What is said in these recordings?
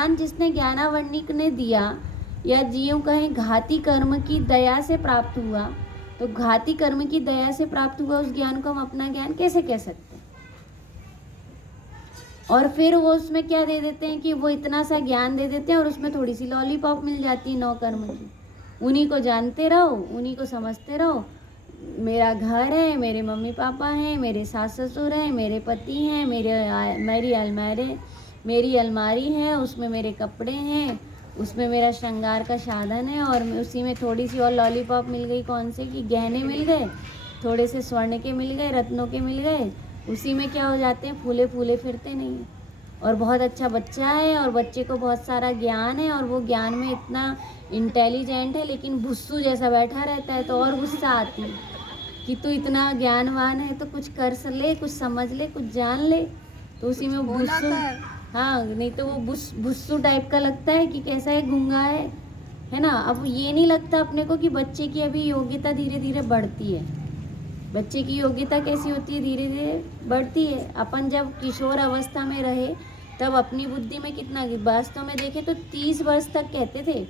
ज्ञान जिसने ज्ञानावर्णिक ने दिया, या यूँ कहें घाती कर्म की दया से प्राप्त हुआ, तो घाती कर्म की दया से प्राप्त हुआ उस ज्ञान को हम अपना ज्ञान कैसे कह सकते हैं? और फिर वो उसमें क्या दे देते हैं कि वो इतना सा ज्ञान दे देते हैं और उसमें थोड़ी सी लॉलीपॉप मिल जाती है 9 कर्म की। उन्हीं को जानते रहो, उन्हीं को समझते रहो। मेरा घर है, मेरे मम्मी पापा हैं, मेरे सास ससुर हैं, मेरे पति हैं, मेरी अलमारी है, उसमें मेरे कपड़े हैं, उसमें मेरा श्रृंगार का साधन है, और उसी में थोड़ी सी और लॉलीपॉप मिल गई, कौन से कि गहने मिल गए, थोड़े से स्वर्ण के मिल गए, रत्नों के मिल गए, उसी में क्या हो जाते हैं, फूले फूले फिरते नहीं हैं। और बहुत अच्छा बच्चा है और बच्चे को बहुत सारा ज्ञान है और वो ज्ञान में इतना इंटेलिजेंट है, लेकिन भुस्सू जैसा बैठा रहता है, तो और गुस्सा आती है कि तू इतना ज्ञानवान है तो कुछ कर ले, कुछ समझ ले, कुछ जान ले। तो उसी में भुस्सू, हाँ, नहीं तो वो भुस्सू टाइप का लगता है कि कैसा है, गूंगा है ना। अब ये नहीं लगता अपने को कि बच्चे की अभी योग्यता धीरे धीरे बढ़ती है। बच्चे की योग्यता कैसी होती है, धीरे धीरे बढ़ती है। अपन जब किशोर अवस्था में रहे तब अपनी बुद्धि में कितना, वास्तव में देखें तो 30 वर्ष तक कहते थे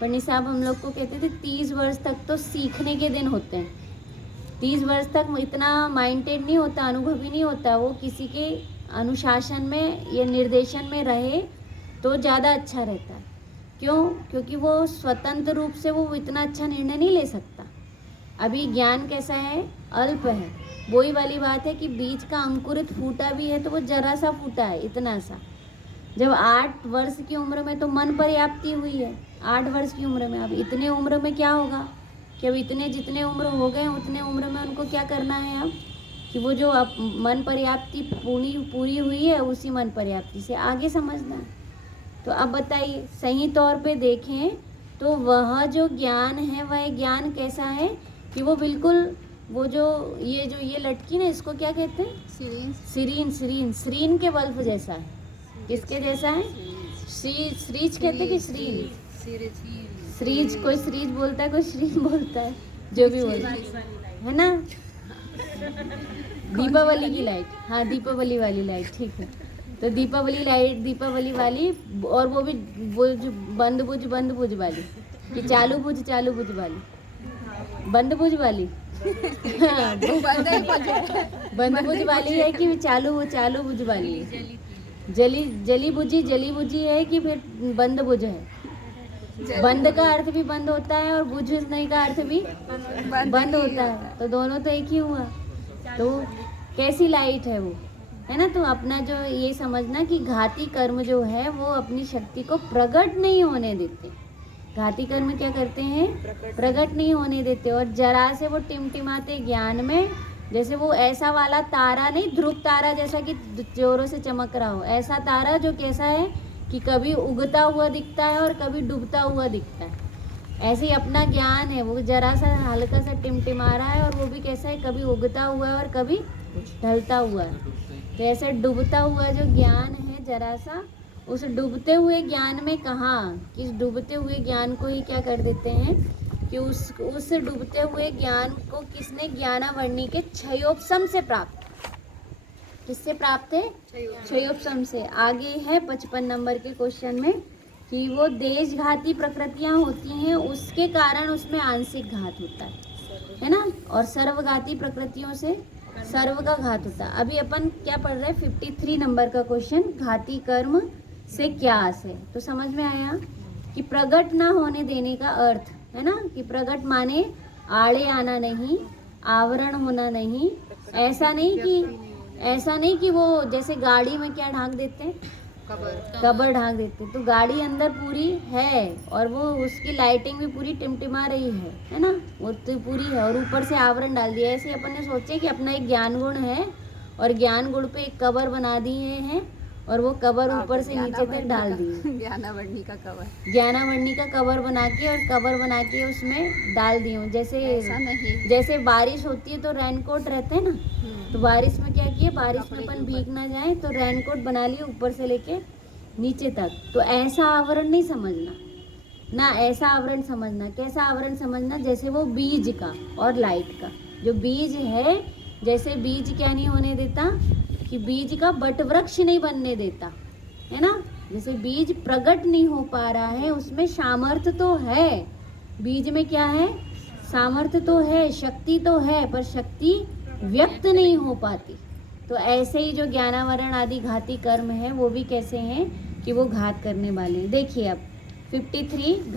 पंडित साहब, हम लोग को कहते थे 30 वर्ष तक तो सीखने के दिन होते हैं। 30 वर्ष तक इतना माइंडेड नहीं होता, अनुभवी नहीं होता, वो किसी के अनुशासन में या निर्देशन में रहे तो ज़्यादा अच्छा रहता है। क्यों? क्योंकि वो स्वतंत्र रूप से वो इतना अच्छा निर्णय नहीं ले सकता। अभी ज्ञान कैसा है, अल्प है। वही वाली बात है कि बीज का अंकुरित फूटा भी है तो वो जरा सा फूटा है, इतना सा। जब 8 वर्ष की उम्र में तो मन पर्याप्ति हुई है, 8 वर्ष की उम्र में। अब इतने उम्र में क्या होगा कि अब इतने जितने उम्र हो गए उतने उम्र में उनको क्या करना है अब, कि वो जो अब मन पर्याप्ति पूरी हुई है उसी मन पर्याप्ति से आगे समझना है। तो अब बताइए, सही तौर पे देखें तो वह जो ज्ञान है वह ज्ञान कैसा है कि वो बिल्कुल वो जो ये लटकी ना, इसको क्या कहते हैं, श्रीन के बल्ब जैसा है। किसके जैसा है? श्रीज कहते हैं कि श्रीज, कोई श्रीज बोलता है, कोई श्रीन बोलता है, जो भी बोलता है ना। दीपावली की लाइट, हाँ दीपावली वाली लाइट, ठीक है। तो दीपावली लाइट, दीपावली वाली, और वो भी वो जो बंद बुझ वाली, कि चालू बुझ वाली, बंद बुझ वाली, हाँ, बंद बुझ वाली है कि चालू बुझ वाली है। जली बुझी है कि फिर बंद बुझ है। बंद का अर्थ भी बंद होता है और बुझने का अर्थ भी बंद होता है, तो दोनों तो एक ही हुआ। तो कैसी लाइट है वो, है ना। तो अपना जो ये समझना कि घाती कर्म जो है वो अपनी शक्ति को प्रकट नहीं होने देते। घाती कर्म क्या करते हैं, प्रकट नहीं होने देते, और जरा से वो टिमटिमाते ज्ञान में, जैसे वो ऐसा वाला तारा नहीं, ध्रुव तारा जैसा कि जोरों से चमक रहा हो, ऐसा तारा जो कैसा है कि कभी उगता हुआ दिखता है और कभी डूबता हुआ दिखता है। ऐसे ही अपना ज्ञान है, वो जरा सा हल्का सा टिमटिमा रहा है, और वो भी कैसा है, कभी उगता हुआ है और कभी ढलता हुआ है। तो ऐसे डूबता हुआ जो ज्ञान है जरा सा, उस डूबते हुए ज्ञान में कहाँ, कि डूबते हुए ज्ञान को ही क्या कर देते हैं कि उस डूबते हुए ज्ञान को किसने, ज्ञानावर्णी के क्षयोपशम से प्राप्त। किससे प्राप्त है? क्षयोपशम से। आगे है 55 नंबर के क्वेश्चन में कि वो देशघाती प्रकृतियां होती हैं, उसके कारण उसमें आंशिक घात होता है ना, और सर्वघाती प्रकृतियों से सर्व का घात होता है। अभी अपन क्या पढ़ रहे हैं, 53 नंबर का क्वेश्चन, घाती कर्म से क्या आस है। तो समझ में आया कि प्रकट ना होने देने का अर्थ है ना, कि प्रकट माने आड़े आना नहीं, आवरण होना नहीं। ऐसा नहीं कि वो जैसे गाड़ी में क्या ढांक देते हैं, कबर ढांक देते हैं, तो गाड़ी अंदर पूरी है और वो उसकी लाइटिंग भी पूरी टिमटिमा रही है ना, वो तो पूरी है, और ऊपर से आवरण डाल दिया। ऐसे अपन ने सोचे कि अपना एक ज्ञान गुण है और ज्ञान गुण पे एक कबर बना दिए हैं, और वो कवर ऊपर से नीचे तक डाल दी, ज्ञानावर्णी का कवर बना के, और कवर बना के उसमें डाल दी हूँ। जैसे बारिश होती है तो रेनकोट रहते हैं ना, तो बारिश में क्या किए, बारिश में अपन भीग ना जाए तो रेनकोट बना लिए ऊपर से लेके नीचे तक। तो ऐसा आवरण नहीं समझना ना, ऐसा आवरण समझना। कैसा आवरण समझना, जैसे वो बीज का और लाइट का, जो बीज है, जैसे बीज क्या नहीं होने देता कि बीज का बट वृक्ष नहीं बनने देता, है ना। जैसे बीज प्रकट नहीं हो पा रहा है, उसमें सामर्थ्य तो है, बीज में क्या है, सामर्थ्य तो है, शक्ति तो है, पर शक्ति व्यक्त नहीं हो पाती। तो ऐसे ही जो ज्ञानावरण आदि घाती कर्म है वो भी कैसे हैं कि वो घात करने वाले हैं। देखिए अब 53